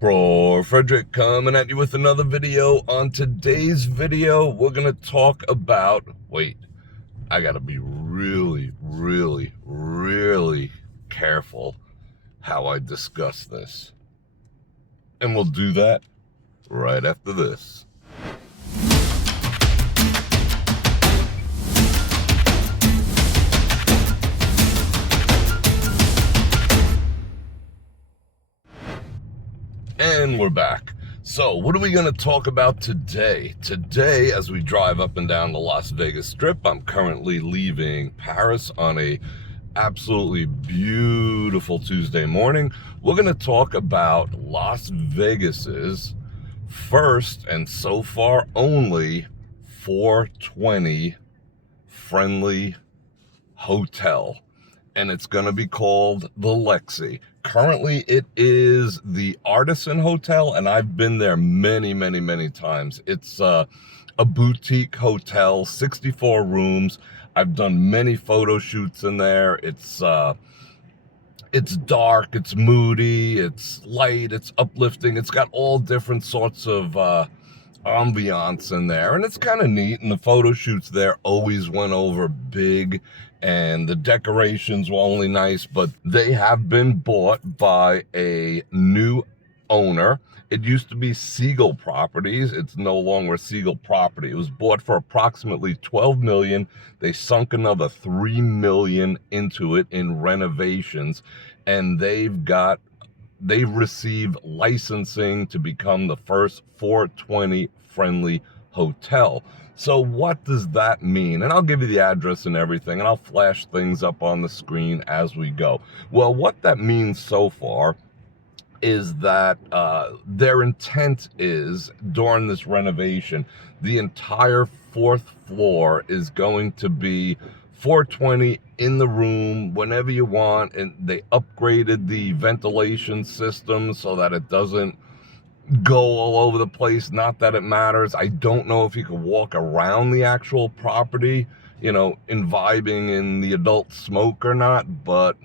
Bror Fredrik coming at you with another video. On today's video, we're going to talk about, I got to be really careful how I discuss this. And we'll do that right after this. And we're back. So what are we going to talk about today? Today, as we drive up and down the Las Vegas Strip, I'm currently leaving Paris on a absolutely beautiful Tuesday morning. We're going to talk about Las Vegas's first and so far only 420 friendly hotel. And it's going to be called the Lexi. Currently, it is the Artisan Hotel, and I've been there many times. It's a boutique hotel, 64 rooms. I've done many photo shoots in there. It's dark, it's moody, it's light, it's uplifting. It's got all different sorts of ambiance in there, and it's kind of neat. And the photo shoots there always went over big, and the decorations were only nice, but they have been bought by a new owner. It used to be Siegel Properties. It's no longer Siegel Property. It was bought for approximately $12 million. They sunk another $3 million into it in renovations, and they've received licensing to become the first 420 friendly hotel. So what does that mean? And I'll give you the address and everything, and I'll flash things up on the screen as we go. Well, what that means so far is that their intent is, during this renovation, the entire fourth floor is going to be 420 in the room whenever you want, and they upgraded the ventilation system so that it doesn't go all over the place. Not that it matters. I don't know if you can walk around the actual property, imbibing in the adult smoke or not, but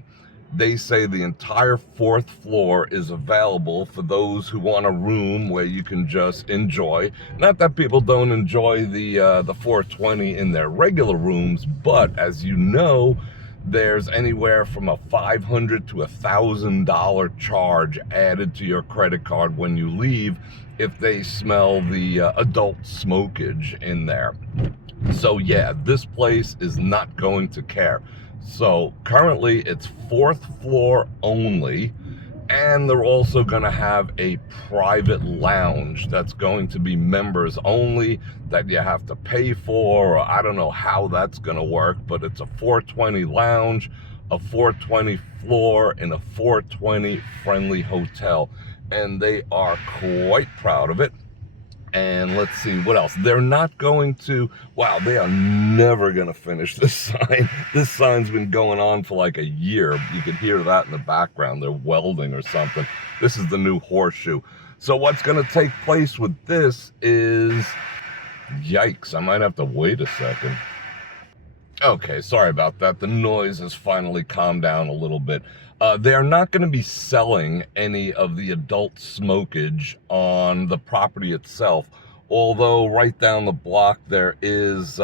they say the entire fourth floor is available for those who want a room where you can just enjoy. Not that people don't enjoy the 420 in their regular rooms, but as you know, there's anywhere from a $500 to $1,000 charge added to your credit card when you leave if they smell the adult smokage in there. So yeah, this place is not going to care. So currently it's fourth floor only, and they're also going to have a private lounge that's going to be members only, that you have to pay for, or I don't know how that's going to work, but it's a 420 lounge, a 420 floor, in a 420 friendly hotel, and they are quite proud of it. And let's see what else. They're not going to, wow, they are never going to finish this sign. This sign's been going on for like a year. You can hear that in the background. They're welding or something. This is the new horseshoe. So what's going to take place with this is, yikes, I might have to wait a second. Okay, sorry about that. The noise has finally calmed down a little bit. They are not going to be selling any of the adult smokage on the property itself, although right down the block there is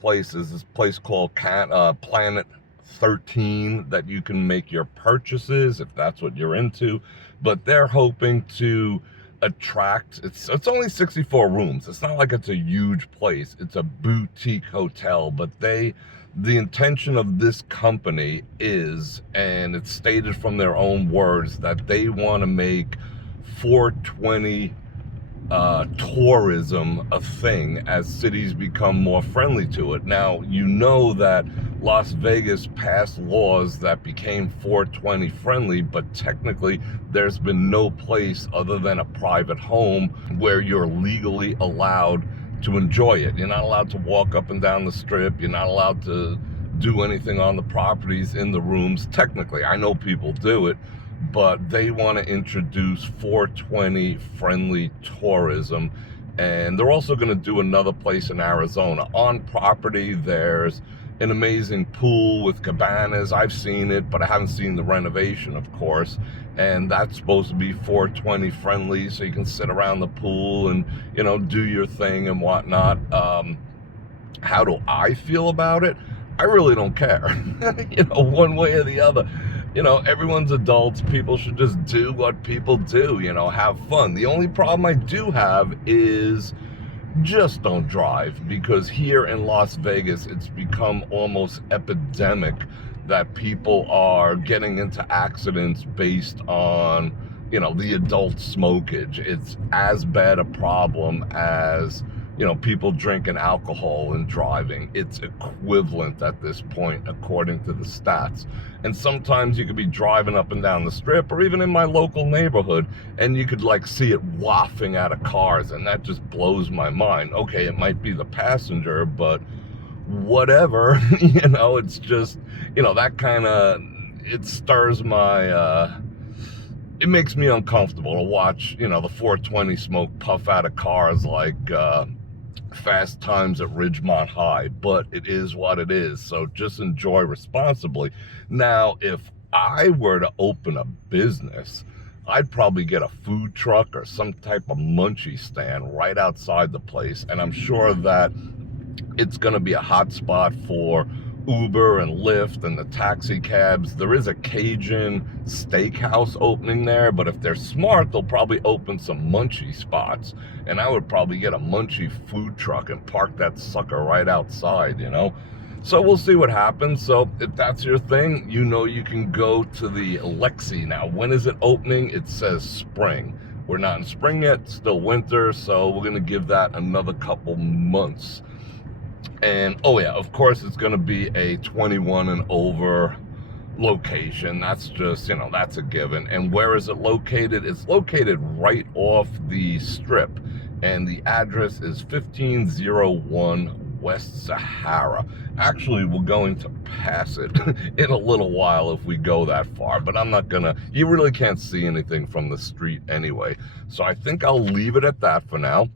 places. This place called Planet 13 that you can make your purchases if that's what you're into, but they're hoping to attract, it's only 64 rooms. It's not like it's a huge place. It's a boutique hotel, but the intention of this company is, and it's stated from their own words, that they want to make 420 tourism a thing as cities become more friendly to it. Now, you know that Las Vegas passed laws that became 420 friendly, but technically there's been no place other than a private home where you're legally allowed to enjoy it. You're not allowed to walk up and down the strip. You're not allowed to do anything on the properties in the rooms. Technically, I know people do it, but they want to introduce 420 friendly tourism. And they're also going to do another place in Arizona. On property, there's an amazing pool with cabanas. I've seen it, but I haven't seen the renovation, of course. And that's supposed to be 420 friendly, so you can sit around the pool and, you know, do your thing and whatnot. How do I feel about it? I really don't care, you know, one way or the other. You know, everyone's adults. People should just do what people do, you know, have fun. The only problem I do have is just don't drive, because here in Las Vegas, it's become almost epidemic that people are getting into accidents based on, you know, the adult smokage. It's as bad a problem as, you know, people drinking alcohol and driving. It's equivalent at this point, according to the stats. And sometimes you could be driving up and down the strip, or even in my local neighborhood, and you could like see it wafting out of cars, and that just blows my mind. Okay, it might be the passenger, but whatever. You know, it's just, you know, that kind of, it stirs my, it makes me uncomfortable to watch, you know, the 420 smoke puff out of cars like Fast Times at Ridgemont High. But it is what it is, so just enjoy responsibly. Now, if I were to open a business, I'd probably get a food truck or some type of munchie stand right outside the place, and I'm sure that it's going to be a hot spot for Uber and Lyft and the taxi cabs. There is a Cajun steakhouse opening there, but if they're smart, they'll probably open some munchie spots. And I would probably get a munchie food truck and park that sucker right outside, you know? So we'll see what happens. So if that's your thing, you know, you can go to the Lexi. Now, when is it opening? It says spring. We're not in spring yet, still winter, so we're going to give that another couple months. And, oh yeah, of course, it's going to be a 21 and over location. That's just, you know, that's a given. And where is it located? It's located right off the strip. And the address is 1501 West Sahara. Actually, we're going to pass it in a little while if we go that far. But I'm not going to, you really can't see anything from the street anyway. So I think I'll leave it at that for now.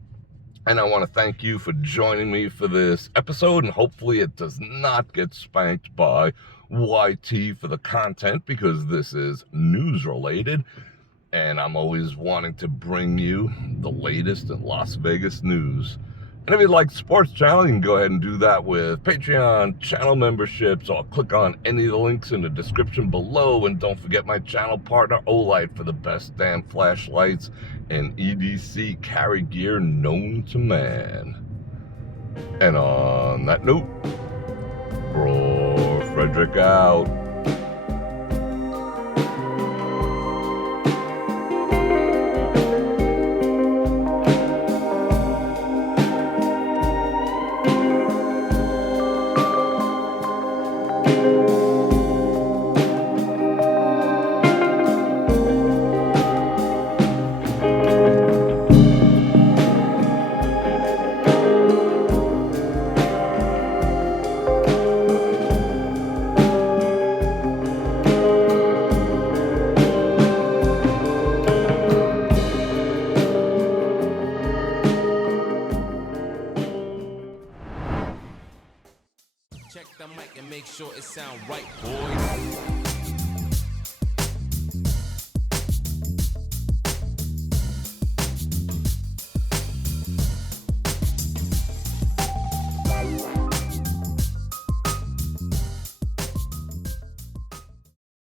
And I want to thank you for joining me for this episode, and hopefully it does not get spanked by YT for the content, because this is news related, and I'm always wanting to bring you the latest in Las Vegas news. And if you like Sports Channel, you can go ahead and do that with Patreon, channel memberships, or click on any of the links in the description below. And don't forget my channel partner, Olight, for the best damn flashlights and EDC carry gear known to man. And on that note, Bror Fredrik out.